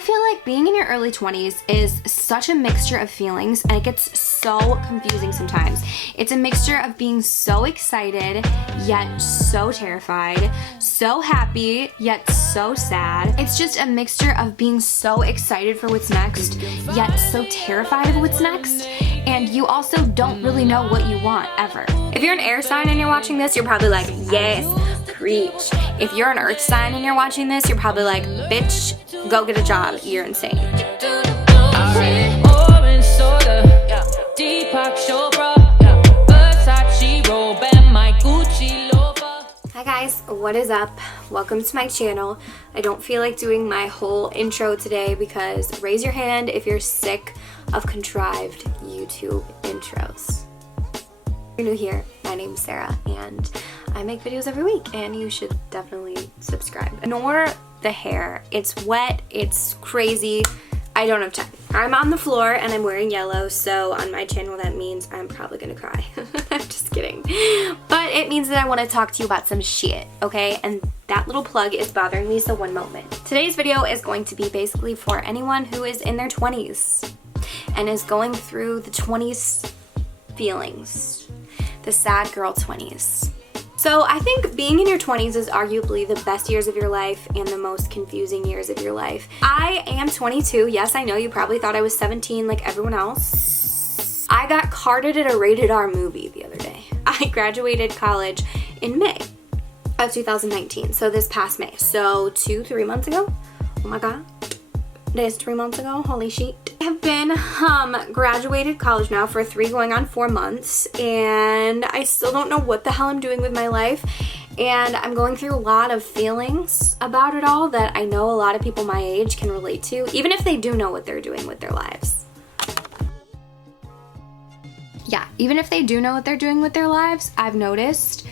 feel like being in your early 20s is such a mixture of feelings, and it gets so confusing sometimes. It's a mixture of being so excited yet so terrified, so happy yet so sad. It's just a mixture of being so excited for what's next yet so terrified of what's next, and you also don't really know what you want ever. If you're an air sign and you're watching this, you're probably like, yes, preach. If you're an earth sign and you're watching this, you're probably like, bitch, go get a job, you're insane. Hi guys, what is up? Welcome to my channel. I don't feel like doing my whole intro today because raise your hand if you're sick of contrived YouTube intros. If you're new here, my name's Sarah and I make videos every week and you should definitely subscribe. Ignore the hair. It's wet, it's crazy. I don't have time. I'm on the floor and I'm wearing yellow, so on my channel that means I'm probably gonna cry. I'm just kidding. But it means that I want to talk to you about some shit, okay? And that little plug is bothering me, so one moment. Today's video is going to be basically for anyone who is in their 20s and is going through the 20s feelings, the sad girl 20s. So I think being in your 20s is arguably the best years of your life and the most confusing years of your life. I am 22. Yes, I know you probably thought I was 17 like everyone else. I got carded at a rated R movie the other day. I graduated college in May of 2019, so this past May. So 3 months ago? Oh my god. It is 3 months ago, holy shit. I have been graduated college now for 3 going on 4 months, and I still don't know what the hell I'm doing with my life, and I'm going through a lot of feelings about it all that I know a lot of people my age can relate to, even if they do know what they're doing with their lives. Yeah, even if they do know what they're doing with their lives, I've noticed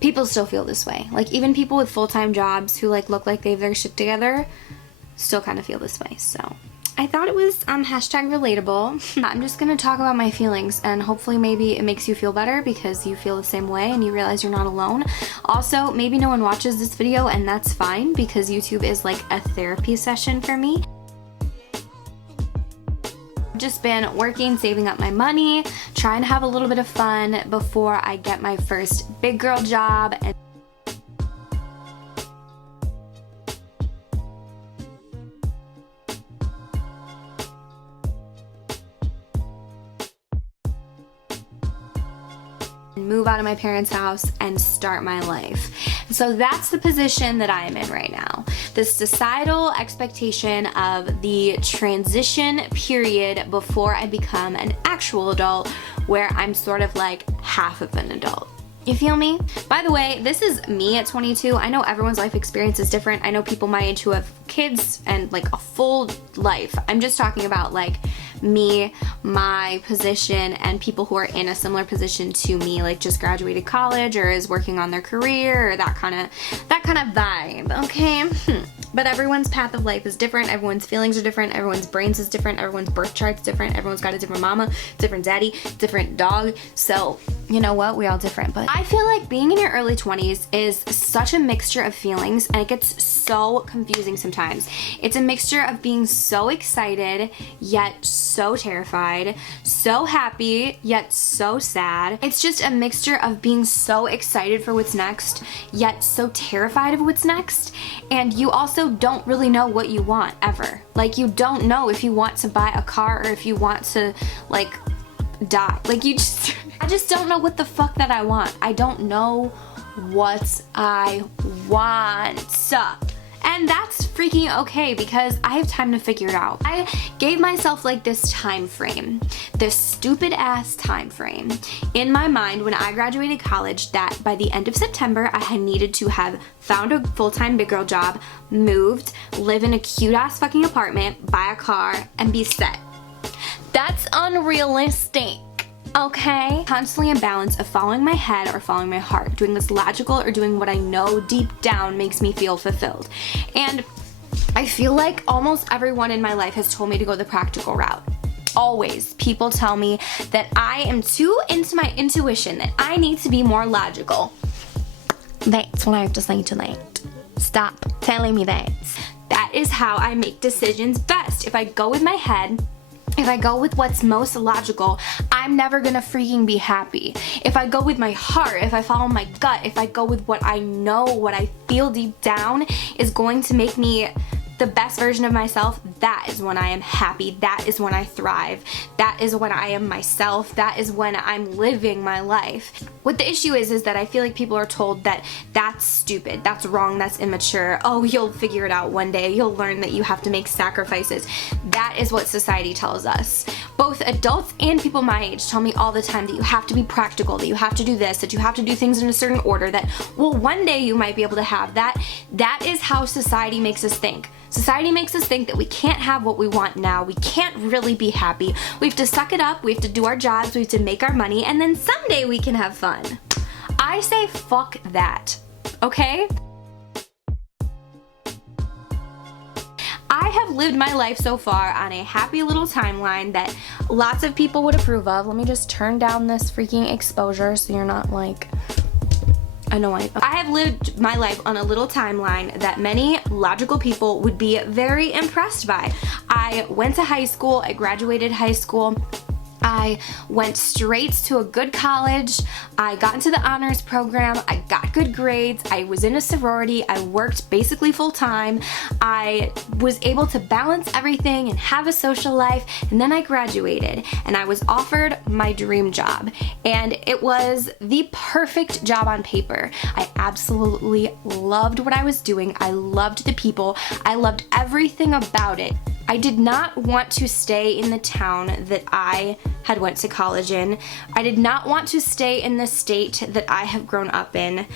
people still feel this way. Like, even people with full-time jobs who like look like they have their shit together still kind of feel this way. So I thought it was hashtag relatable. I'm just gonna talk about my feelings and hopefully maybe it makes you feel better because you feel the same way and you realize you're not alone. Also, maybe no one watches this video and that's fine because YouTube is like a therapy session for me. I've just been working, saving up my money, trying to have a little bit of fun before I get my first big girl job and move out of my parents' house and start my life. So that's the position that I am in right now. This societal expectation of the transition period before I become an actual adult, where I'm sort of like half of an adult. You feel me? By the way, this is me at 22. I know everyone's life experience is different. I know people my age who have kids and like a full life. I'm just talking about like me, my position, and people who are in a similar position to me, like just graduated college or is working on their career or that kind of vibe, okay? But everyone's path of life is different, everyone's feelings are different, everyone's brains is different, everyone's birth chart's different, everyone's got a different mama, different daddy, different dog, so you know what, we all different. But I feel like being in your early 20s is such a mixture of feelings and it gets so confusing sometimes. It's a mixture of being so excited yet so terrified, so happy yet so sad. It's just a mixture of being so excited for what's next yet so terrified of what's next, and you also don't really know what you want ever. Like, you don't know if you want to buy a car or if you want to like die. Like, I just don't know what the fuck that I want. I don't know what I want. And that's freaking okay because I have time to figure it out. I gave myself like this time frame, this stupid ass time frame in my mind when I graduated college that by the end of September I had needed to have found a full-time big girl job, moved, live in a cute ass fucking apartment, buy a car, and be set. That's unrealistic. Okay? Constantly in balance of following my head or following my heart, doing what's logical or doing what I know deep down makes me feel fulfilled. And I feel like almost everyone in my life has told me to go the practical route. Always. People tell me that I am too into my intuition, that I need to be more logical. That's what I have to say tonight. Stop telling me that. That is how I make decisions best. If I go with my head, if I go with what's most logical, I'm never gonna freaking be happy. If I go with my heart, if I follow my gut, if I go with what I know, what I feel deep down is going to make me the best version of myself, that is when I am happy. That is when I thrive. That is when I am myself. That is when I'm living my life. What the issue is that I feel like people are told that that's stupid, that's wrong, that's immature. Oh, you'll figure it out one day. You'll learn that you have to make sacrifices. That is what society tells us. Both adults and people my age tell me all the time that you have to be practical, that you have to do this, that you have to do things in a certain order, that, well, one day you might be able to have that. That is how society makes us think. Society makes us think that we can't have what we want now. We can't really be happy. We have to suck it up, we have to do our jobs, we have to make our money, and then someday we can have fun. I say fuck that, okay? I have lived my life so far on a happy little timeline that lots of people would approve of. Let me just turn down this freaking exposure so you're not like annoyed. I have lived my life on a little timeline that many logical people would be very impressed by. I went to high school, I graduated high school, I went straight to a good college, I got into the honors program, I got good grades, I was in a sorority, I worked basically full time, I was able to balance everything and have a social life, and then I graduated and I was offered my dream job, and it was the perfect job on paper. I absolutely loved what I was doing, I loved the people, I loved everything about it. I did not want to stay in the town that I had went to college in. I did not want to stay in the state that I have grown up in.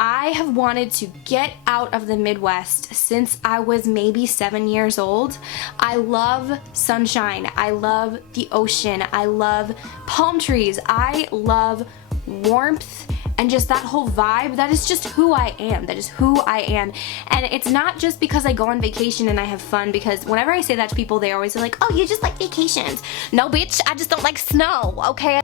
I have wanted to get out of the Midwest since I was maybe 7 years old. I love sunshine. I love the ocean. I love palm trees. I love warmth and just that whole vibe. That is just who I am. That is who I am. And it's not just because I go on vacation and I have fun, because whenever I say that to people, they always are like, oh, you just like vacations. No, bitch, I just don't like snow, okay?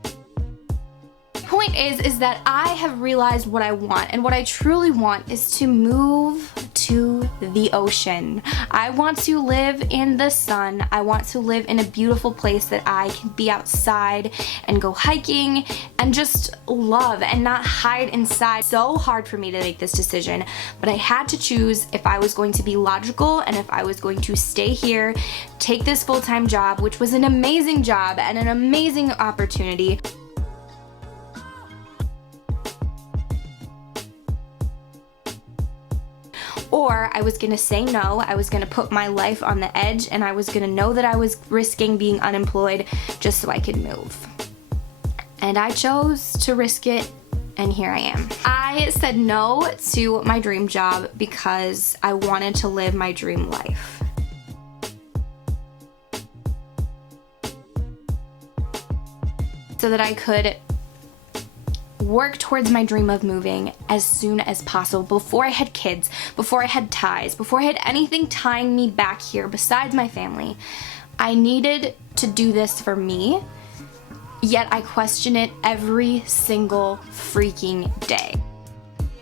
Point is that I have realized what I want, and what I truly want is to move to the ocean. I want to live in the sun. I want to live in a beautiful place that I can be outside and go hiking and just love and not hide inside. So hard for me to make this decision, but I had to choose if I was going to be logical and if I was going to stay here, take this full-time job, which was an amazing job and an amazing opportunity. Or I was gonna say no, I was gonna put my life on the edge, and I was gonna know that I was risking being unemployed just so I could move. And I chose to risk it, and here I am. I said no to my dream job because I wanted to live my dream life. So that I could work towards my dream of moving as soon as possible, before I had kids, before I had ties, before I had anything tying me back here besides my family. I needed to do this for me, yet I question it every single freaking day.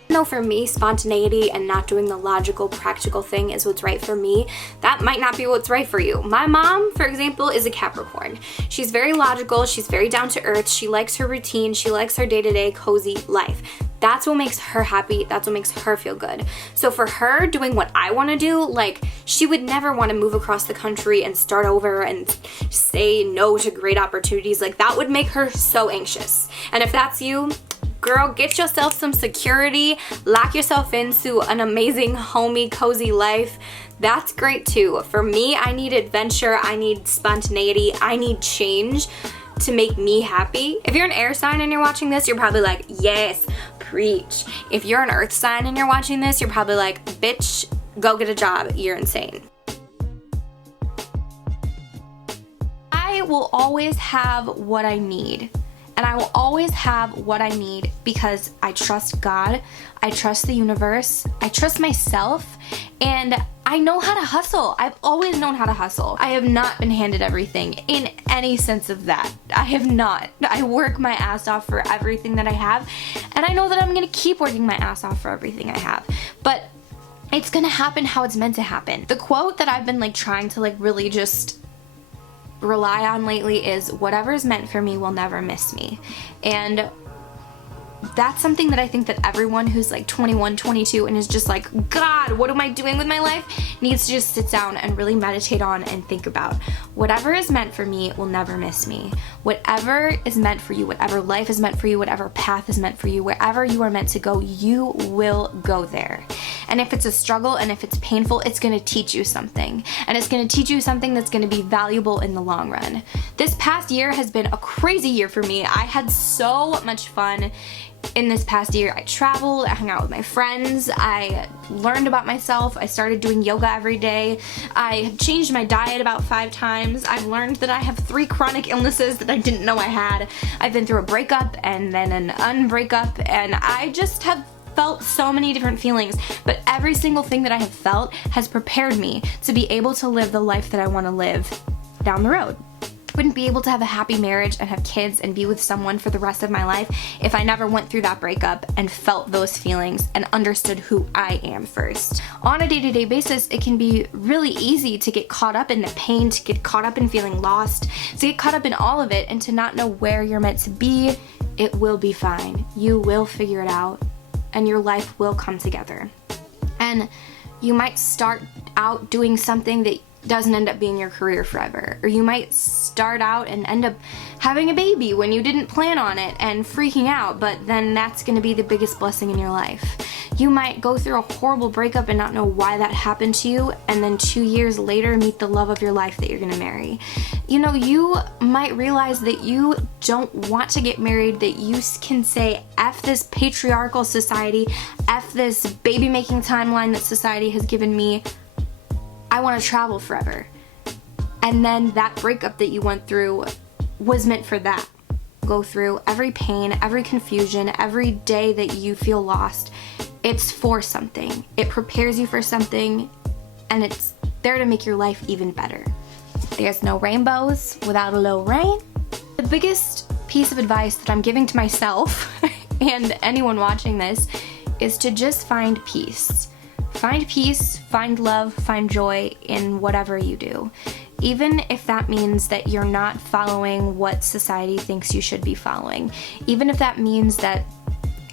Though for me, spontaneity and not doing the logical, practical thing is what's right for me, that might not be what's right for you. My mom, for example, is a Capricorn. She's very logical, she's very down to earth, she likes her routine, she likes her day-to-day cozy life. That's what makes her happy, that's what makes her feel good. So for her doing what I want to do, like, she would never want to move across the country and start over and say no to great opportunities. Like, that would make her so anxious. And if that's you, girl, get yourself some security, lock yourself into an amazing, homey, cozy life. That's great too. For me, I need adventure, I need spontaneity, I need change to make me happy. If you're an air sign and you're watching this, you're probably like, yes, preach. If you're an earth sign and you're watching this, you're probably like, bitch, go get a job, you're insane. I will always have what I need. And I will always have what I need because I trust God, I trust the universe, I trust myself, and I know how to hustle. I've always known how to hustle. I have not been handed everything in any sense of that. I have not. I work my ass off for everything that I have, and I know that I'm gonna keep working my ass off for everything I have. But it's gonna happen how it's meant to happen. The quote that I've been like trying to like really just rely on lately is, whatever is meant for me will never miss me. And that's something that I think that everyone who's like 21, 22 and is just like, God, what am I doing with my life, needs to just sit down and really meditate on and think about. Whatever is meant for me will never miss me. Whatever is meant for you, whatever life is meant for you, whatever path is meant for you, wherever you are meant to go, you will go there. And if it's a struggle and if it's painful, it's gonna teach you something. And it's gonna teach you something that's gonna be valuable in the long run. This past year has been a crazy year for me. I had so much fun in this past year. I traveled, I hung out with my friends, I learned about myself, I started doing yoga every day, I have changed my diet about 5 times, I've learned that I have 3 chronic illnesses that I didn't know I had, I've been through a breakup and then an unbreakup, and I just have felt so many different feelings, but every single thing that I have felt has prepared me to be able to live the life that I want to live down the road. Wouldn't be able to have a happy marriage and have kids and be with someone for the rest of my life if I never went through that breakup and felt those feelings and understood who I am first. On a day-to-day basis, it can be really easy to get caught up in the pain, to get caught up in feeling lost, to get caught up in all of it and to not know where you're meant to be. It will be fine. You will figure it out and your life will come together. And you might start out doing something that doesn't end up being your career forever. Or you might start out and end up having a baby when you didn't plan on it and freaking out, but then that's gonna be the biggest blessing in your life. You might go through a horrible breakup and not know why that happened to you, and then 2 years later meet the love of your life that you're gonna marry. You know, you might realize that you don't want to get married, that you can say, F this patriarchal society, F this baby making timeline that society has given me, I want to travel forever. And then that breakup that you went through was meant for that. Go through every pain, every confusion, every day that you feel lost. It's for something. It prepares you for something, and it's there to make your life even better. There's no rainbows without a little rain. The biggest piece of advice that I'm giving to myself and anyone watching this is to just find peace. Find peace, find love, find joy in whatever you do. Even if that means that you're not following what society thinks you should be following. Even if that means that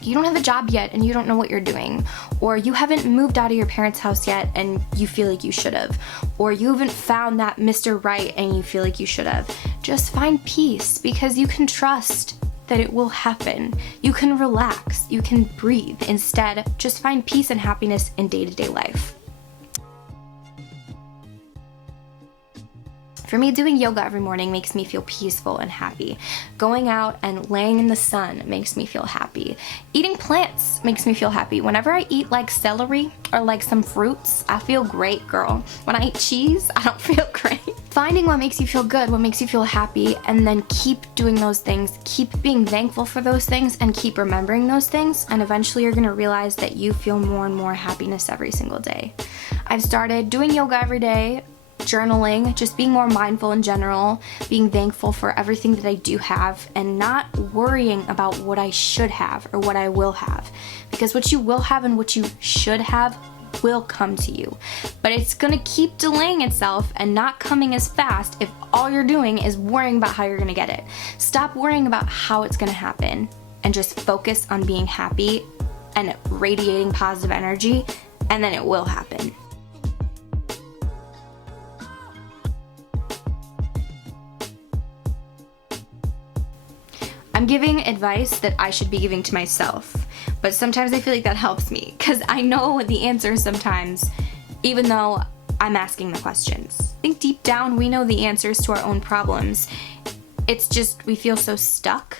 you don't have a job yet and you don't know what you're doing. Or you haven't moved out of your parents' house yet and you feel like you should have. Or you haven't found that Mr. Right and you feel like you should have. Just find peace, because you can trust that it will happen. You can relax, you can breathe. Instead, just find peace and happiness in day-to-day life. For me, doing yoga every morning makes me feel peaceful and happy. Going out and laying in the sun makes me feel happy. Eating plants makes me feel happy. Whenever I eat like celery or like some fruits, I feel great, girl. When I eat cheese, I don't feel great. Finding what makes you feel good, what makes you feel happy, and then keep doing those things, keep being thankful for those things, and keep remembering those things, and eventually you're gonna realize that you feel more and more happiness every single day. I've started doing yoga every day, journaling, just being more mindful in general, being thankful for everything that I do have, and not worrying about what I should have or what I will have. Because what you will have and what you should have will come to you. But it's gonna keep delaying itself and not coming as fast if all you're doing is worrying about how you're gonna get it. Stop worrying about how it's gonna happen and just focus on being happy and radiating positive energy, and then it will happen. I'm giving advice that I should be giving to myself, but sometimes I feel like that helps me because I know the answers sometimes, even though I'm asking the questions. I think deep down we know the answers to our own problems. It's just we feel so stuck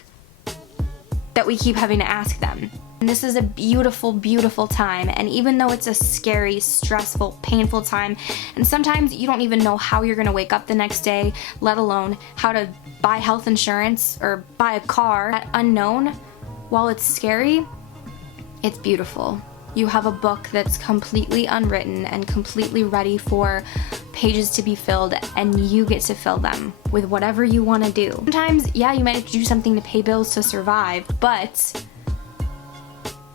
that we keep having to ask them. And this is a beautiful, beautiful time, and even though it's a scary, stressful, painful time, and sometimes you don't even know how you're gonna wake up the next day, let alone how to buy health insurance or buy a car, that unknown, while it's scary, it's beautiful. You have a book that's completely unwritten and completely ready for pages to be filled, and you get to fill them with whatever you wanna do. Sometimes, yeah, you might have to do something to pay bills to survive, but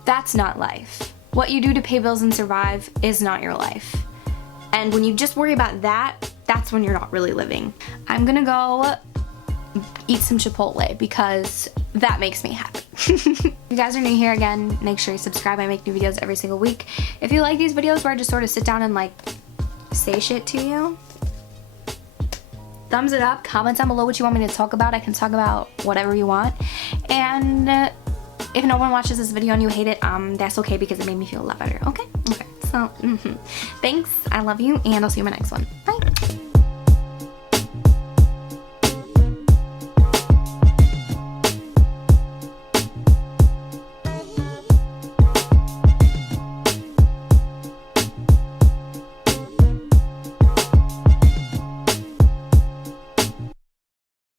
that's not life. What you do to pay bills and survive is not your life. And when you just worry about that, that's when you're not really living. I'm gonna go eat some Chipotle because that makes me happy. If you guys are new here, again, make sure you subscribe. I make new videos every single week. If you like these videos where I just sort of sit down and like say shit to you, thumbs it up, comment down below what you want me to talk about. I can talk about whatever you want. And if no one watches this video and you hate it, that's okay because it made me feel a lot better, okay? Okay, so, thanks, I love you, and I'll see you in my next one. Bye.